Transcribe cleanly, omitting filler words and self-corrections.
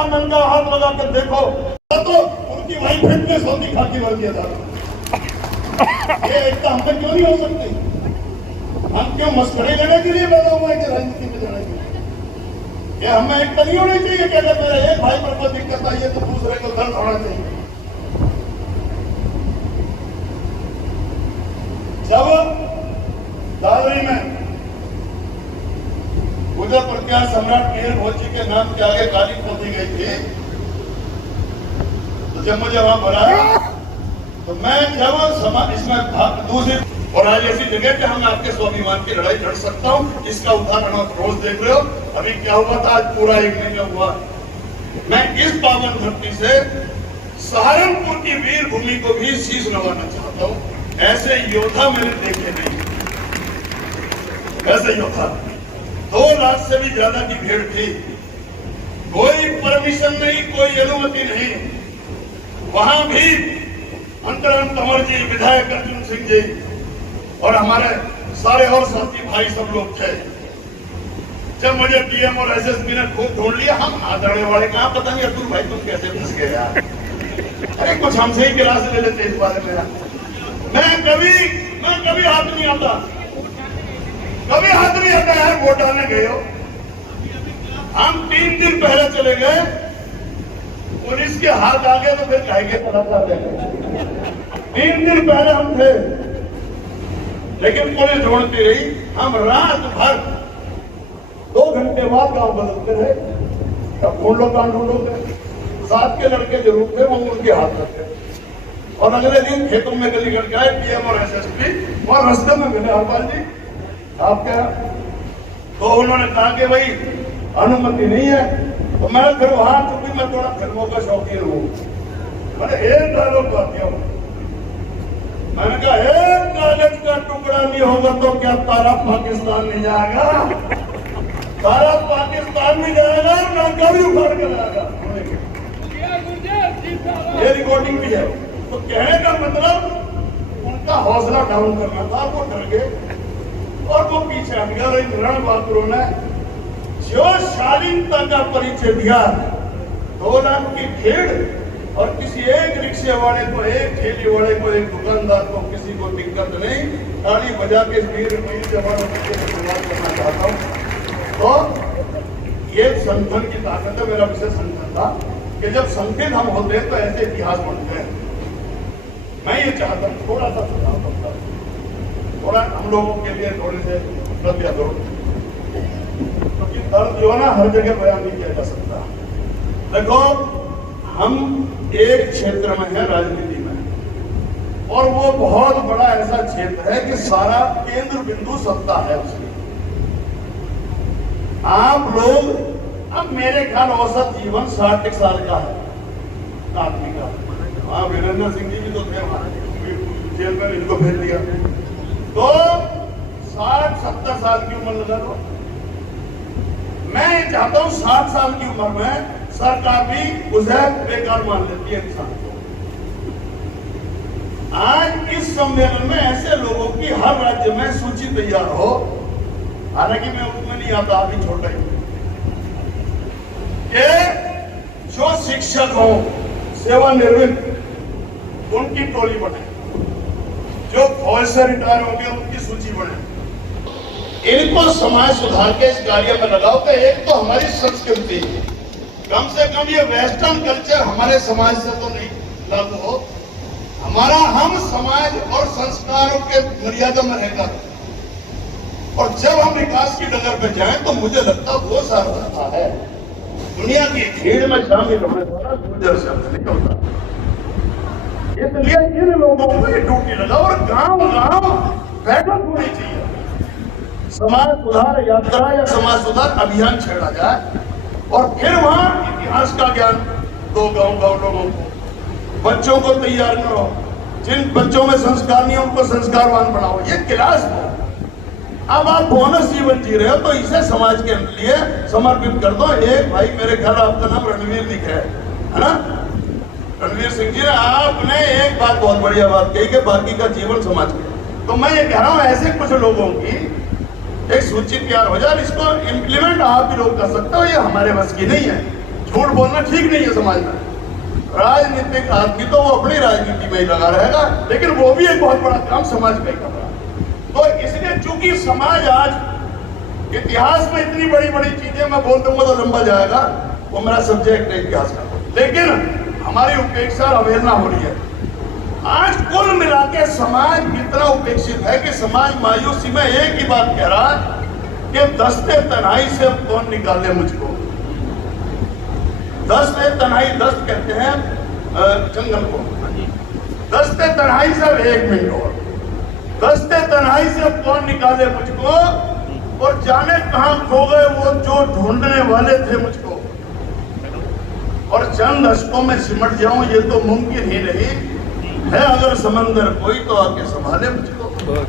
का नंगा हाथ लगा कर देखो तो उनकी वही फिटनेस होती खाकी वर्दी था। ये एकता हम पे क्यों नहीं हो सकती? हम क्यों मस्करे लेने के लिए पैदा हुआ है कि राजनीति में जाने के लिए? ये हमें एकता नहीं होनी चाहिए कि अगर मेरे एक भाई पर कोई दिक्कत आई है तो दूसरे को दर्द होना चाहिए। जब दादरी में उधर प्रत्याश सम्राट वीर भोज जी के नाम के आगे काली पोती गई थी, तो जब मुझे वहां बुलाया तो मैं जब इसमें दूसरी और आज ऐसी जगह कि हम आपके स्वाभिमान की लड़ाई लड़ सकता हूं, इसका उदाहरण आप रोज देख रहे हो। अभी क्या हुआ था, आज पूरा 1 महीना हुआ। मैं इस पावन धरती से सहारनपुर की वीर भूमि को भी शीश नवाना चाहता हूं। ऐसे योद्धा मैंने देखे नहीं, ऐसे योद्धा 2 लाख से भी ज्यादा की भीड़ थी, कोई परमिशन नहीं, कोई अनुमति नहीं। वहां भी अंतरंग तंवर जी, विधायक अर्जुन सिंह जी और हमारे सारे और साथी भाई सब लोग थे। जब मुझे डीएम और एसएसपी ने खूब ढूंढ लिया, हम आदरणीय वाले कहा पता नहीं अब्दुल भाई तुम कैसे फंस गए यार, अरे कुछ हमसे ही क्लास ले लेते इस बारे में। मैं कभी हाथ नहीं आता, कभी हाथ नहीं आता यार। वोट डालने गए हो, हम 3 दिन पहले चले गए, पुलिस के हाथ आ गए तो फिर कहेंगे पता देंगे। 3 दिन पहले हम थे, लेकिन पुलिस ढूंढती रही। हम रात भर 2 घंटे बाद गांव बदलते रहे, तब ढूंढ लो कहां ढूंढोगे। साथ के लड़के जरूर थे, वो उनके हाथ रखे। और अगले दिन खेतों में गली करके आए डीएम और एसएसपी, और रास्ते में मिले हरपाल जी आप क्या, तो उन्होंने कहा कि भाई अनुमति नहीं है। तो मैं फिर वहां, क्योंकि मैं थोड़ा फिल्मों का शौकीन हूं, मैंने एक डायलॉग बात किया, मैंने कहा एक कागज का टुकड़ा नहीं होगा तो क्या तारा पाकिस्तान नहीं जाएगा? तारा पाकिस्तान नहीं जाएगा, नाका भी उखाड़ कर जाएगा। ये रिकॉर्डिंग भी है। तो कहने का मतलब उनका हौसला डाउन करना था, वो डर गए और वो पीछे हट गया। रण बहादुरों ने जो शालीनता का परिचय दिया, 2 लाख की भीड़ और किसी एक रिक्शे वाले को, एक ठेले वाले को, एक दुकानदार को, किसी को दिक्कत नहीं। ताली बजा के वीर जवानों की शुरुआत करना चाहता हूँ। तो ये संगठन की ताकत है। मेरा विशेष संगठन था कि जब संगठित हम होते हैं तो ऐसे इतिहास बनते हैं। मैं ये चाहता हूँ थोड़ा सा सुझाव करता हूँ, थोड़ा हम लोगों के लिए थोड़े से प्रत्या करो, क्योंकि दर्द जो है ना हर जगह बयान नहीं किया जा सकता। देखो, हम एक क्षेत्र में है राजनीति में, और वो बहुत बड़ा ऐसा क्षेत्र है कि सारा केंद्र बिंदु सत्ता है उसकी। आप लोग, अब मेरे ख्याल औसत जीवन 60 साल का है आदमी का। हाँ, वीरेंद्र सिंह जी भी तो थे वहां जेल में, इनको भेज दिया। तो 60-70 साल की उम्र लगा दो। मैं ये चाहता हूं 60 साल की उम्र में सरकार भी उसे बेकार मान लेती है इंसान को। आज इस सम्मेलन में ऐसे लोगों की हर राज्य में सूची तैयार हो, हालांकि मैं उसमें नहीं आता, अभी छोटा ही, कि जो शिक्षक हो, सेवानिवृत्त, उनकी टोली बने, जो फौज से रिटायर हो गए उनकी सूची बने। इनको समाज सुधार के इस कार्य में लगाओ। तो एक तो हमारी संस्कृति, कम से कम ये वेस्टर्न कल्चर हमारे समाज से तो नहीं लागू हो, हमारा हम समाज और संस्कारों के मर्यादा में रहकर, और जब हम विकास की डगर पे जाएं तो मुझे लगता वो सार्थकता है। दुनिया की भीड़ में शामिल होने वाला गुजर शब्द नहीं होता। इसलिए इन लोगों को ये ड्यूटी लगा, और गांव-गांव बैठक होनी चाहिए, समाज सुधार यात्रा या समाज सुधार अभियान छेड़ा जाए, और फिर वहां इतिहास का ज्ञान दो गांव-गांव लोगों को। बच्चों को तैयार करो, जिन बच्चों में संस्कार नहीं उनको संस्कारवान बनाओ। ये क्लास हो। अब आप बोनस जीवन जी रहे हो तो इसे समाज के लिए समर्पित कर दो। एक भाई, मेरे ख्याल आपका नाम रणवीर लिखा है ना? रणवीर सिंह जी, आपने एक बात बहुत बढ़िया बात कही कि बाकी का जीवन समाज के। तो मैं ये कह रहा हूँ ऐसे कुछ लोगों की एक सूची तैयार हो जाए, इसको इम्प्लीमेंट आप भी लोग कर सकते हो। ये हमारे बस की नहीं है। झूठ बोलना ठीक नहीं है समाज में। राजनीतिक आदमी तो वो अपनी राजनीति में ही लगा रहेगा, लेकिन वो भी एक बहुत बड़ा काम समाज में कर रहा है। तो इसलिए चूंकि समाज आज इतिहास में इतनी बड़ी बड़ी चीजें मैं बोल दूंगा तो लंबा जाएगा, वो मेरा सब्जेक्ट है इतिहास का, लेकिन हमारी उपेक्षा और अवहेलना हो रही है। आज कुल मिला के समाज इतना उपेक्षित है कि समाज मायूसी में एक ही बात कह रहा है कि दस्ते तन्हाई से अब कौन निकाले मुझको। दस्ते तन्हाई, दस्त कहते हैं जंगल को, दस्ते तन्हाई से अब 1 मिनट और, दस्ते तन्हाई से अब कौन निकाले मुझको, और जाने कहां खो गए वो जो ढूंढने वाले थे मुझको, और चंद अश्कों में सिमट जाऊं ये तो मुमकिन ही नहीं है। अगर समंदर कोई तो आके संभाले मुझको।